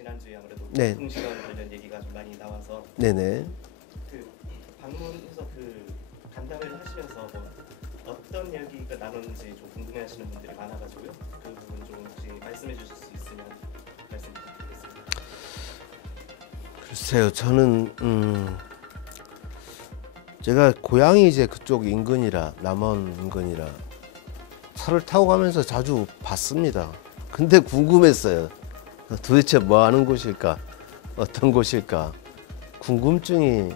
지난주에 아무래도 네. 공시원 관련 얘기가 좀 많이 나와서 네네. 그 방문해서 그 간담회를 하시면서 뭐 어떤 이야기가 나눴는지 좀 궁금해하시는 분들이 많아가지고요. 그 부분 좀 혹시 말씀해주실 수 있으면 말씀 부탁드리겠습니다. 글쎄요, 저는 제가 고향이 이제 그쪽 인근이라 남원 인근이라 차를 타고 가면서 자주 봤습니다. 근데 궁금했어요. 도대체 뭐 하는 곳일까? 어떤 곳일까? 궁금증이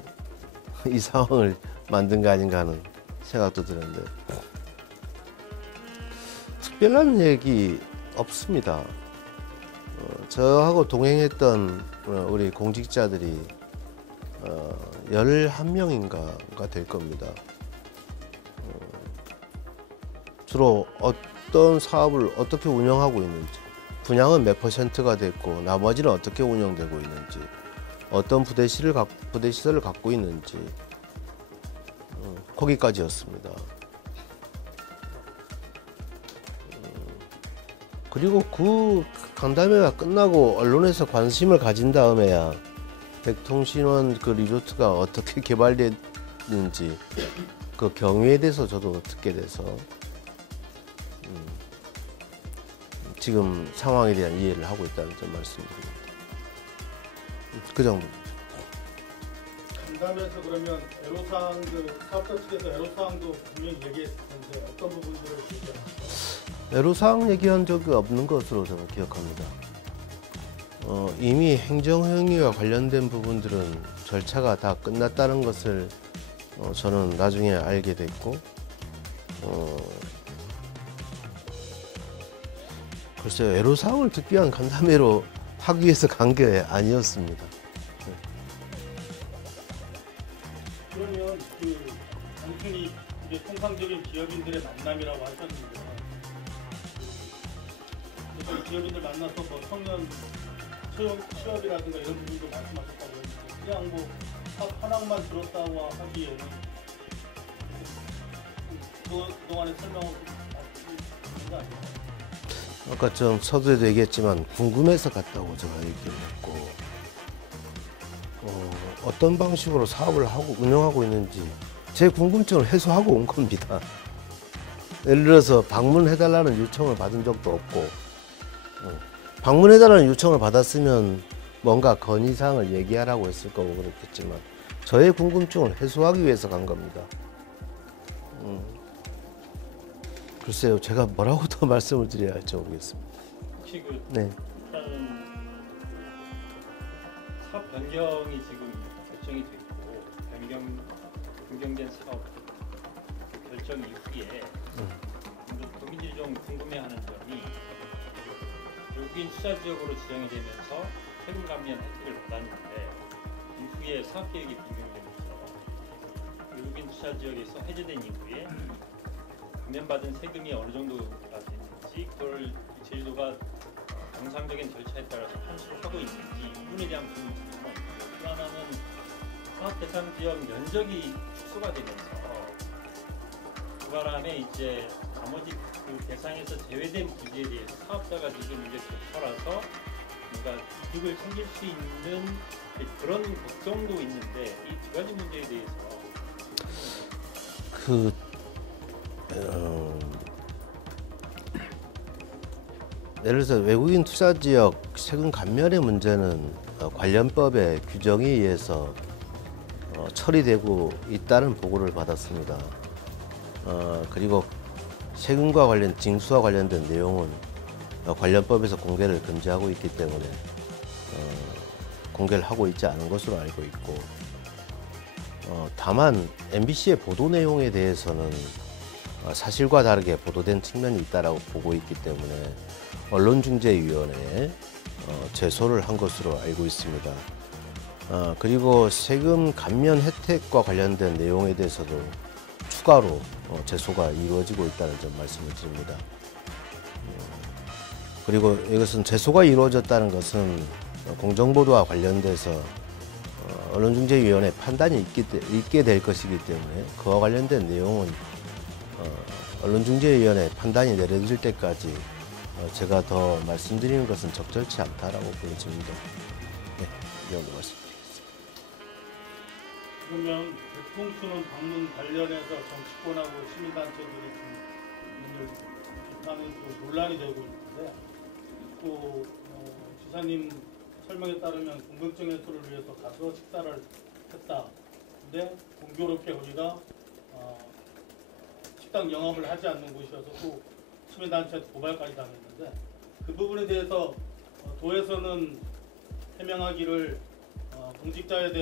이 상황을 만든 거 아닌가 하는 생각도 드는데 특별한 얘기 없습니다. 저하고 동행했던 우리 공직자들이 11명인가가 될 겁니다. 주로 어떤 사업을 어떻게 운영하고 있는지, 분양은 몇 %가 됐고 나머지는 어떻게 운영되고 있는지, 어떤 부대시설을 갖고 있는지 거기까지였습니다. 그리고 그 간담회가 끝나고 언론에서 관심을 가진 다음에야 백통신원 그 리조트가 어떻게 개발됐는지 그 경위에 대해서 저도 듣게 돼서 지금 상황에 대한 이해를 하고 있다는 점 말씀드립니다. 그 정도입니다. 간담회에서 그러면 애로사항 사업자 측에서 애로사항도 분명히 얘기했을 텐데 어떤 부분들을 얘기하셨어요? 애로사항 얘기한 적이 없는 것으로 저는 기억합니다. 이미 행정행위와 관련된 부분들은 절차가 다 끝났다는 것을 저는 나중에 알게 됐고 글쎄요, 애로사항을 듣기 위한 간담회로 하기 위해서 간 게 아니었습니다. 그러면 그 단순히 이제 통상적인 기업인들의 만남이라고 하셨는데 그 기업인들 만나서 뭐 청년 취업이라든가 이런 부분도 말씀하셨다고 했는데 그냥 뭐 사업 하나만 들었다고 하기에는 그동안의 설명을 말씀드린 거 아니에요? 아까 좀 서두에도 얘기했지만 궁금해서 갔다고 제가 얘기를 했고 어떤 방식으로 사업을 하고 운영하고 있는지 제 궁금증을 해소하고 온 겁니다. 예를 들어서 방문해달라는 요청을 받은 적도 없고 방문해달라는 요청을 받았으면 뭔가 건의사항을 얘기하라고 했을 거고 그랬겠지만 저의 궁금증을 해소하기 위해서 간 겁니다. 글쎄요, 제가 뭐라고 더 말씀을 드려야 할지 모르겠습니다. 혹시 네. 일단은 사업 변경이 지금 결정이 됐고 변경된 사업 결정 이후에 국민들이 좀 궁금해하는 점이 외국인 투자 지역으로 지정이 되면서 세금 감면 혜택을 받았는데 이후에 사업 계획이 변경되면서 외국인 투자 지역에서 해제된 이후에 감면받은 세금이 어느 정도가 됐는지 그걸 제주도가 정상적인 절차에 따라서 환수를 하고 있는지 이 부분에 대한 궁금증이고 또 하나는 사업 대상 지역 면적이 축소가 되면서 그 바람에 이제 나머지 그 대상에서 제외된 부지에 대해서 사업자가 지금 이제 고철라서 뭔가 이득을 챙길 수 있는 그런 걱정도 있는데 이 두 가지 문제에 대해서 예를 들어서 외국인 투자 지역 세금 감면의 문제는 관련법의 규정에 의해서 처리되고 있다는 보고를 받았습니다. 그리고 세금과 관련 징수와 관련된 내용은 관련법에서 공개를 금지하고 있기 때문에 공개를 하고 있지 않은 것으로 알고 있고 다만 MBC의 보도 내용에 대해서는 사실과 다르게 보도된 측면이 있다라고 보고 있기 때문에 언론중재위원회에 제소를 한 것으로 알고 있습니다. 그리고 세금 감면 혜택과 관련된 내용에 대해서도 추가로 제소가 이루어지고 있다는 점 말씀을 드립니다. 그리고 이것은 제소가 이루어졌다는 것은 공정보도와 관련돼서 언론중재위원회 판단이 있게 될 것이기 때문에 그와 관련된 내용은 언론중재위원회 판단이 내려질 때까지 제가 더 말씀드리는 것은 적절치 않다라고 보여집니다. 네, 이 정도 말씀드리겠습니다. 그러면 대통수는 방문 관련해서 정치권하고 시민단체들이 오늘 비판이 또 논란이 되고 있는데 또 지사님 설명에 따르면 공격적 해소를 위해서 가서 식사를 했다. 근데 공교롭게 우리가 식당 영업을 하지 않는 곳이어서 또 시민단체한테 고발까지 당했는데 그 부분에 대해서 도에서는 해명하기를 공직자의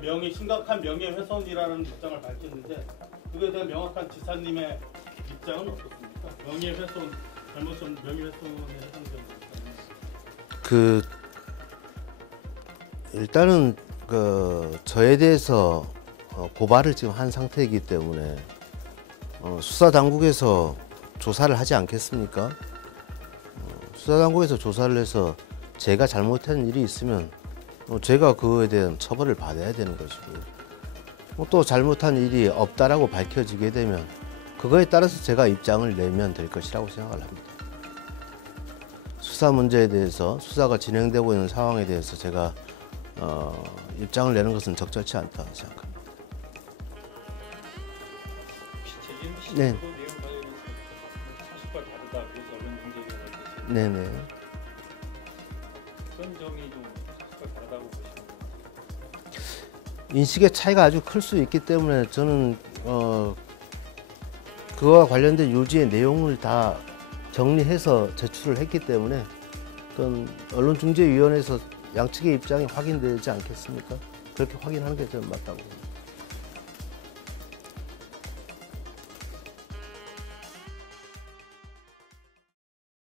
명예 심각한 명예훼손이라는 입장을 밝혔는데 그거에 대한 명확한 지사님의 입장은 어떻습니까? 명예훼손 잘못된 명예훼손에 해당됩니까? 일단은 저에 대해서 고발을 지금 한 상태이기 때문에 수사 당국에서 조사를 하지 않겠습니까? 수사 당국에서 조사를 해서 제가 잘못한 일이 있으면 제가 그거에 대한 처벌을 받아야 되는 것이고요. 또 잘못한 일이 없다라고 밝혀지게 되면 그거에 따라서 제가 입장을 내면 될 것이라고 생각을 합니다. 수사 문제에 대해서 수사가 진행되고 있는 상황에 대해서 제가 입장을 내는 것은 적절치 않다 생각합니다. 최진 씨 네. 내용 관련해서 사실과 다르다 그래서 언론중재위원회에 계세요. 네네. 어떤 점이 좀 사실과 다르다고 보시는 거예요? 인식의 차이가 아주 클 수 있기 때문에 저는 그와 관련된 요지의 내용을 다 정리해서 제출을 했기 때문에 그건 언론중재위원회에서 양측의 입장이 확인되지 않겠습니까? 그렇게 확인하는 게 저는 맞다고 봅니다.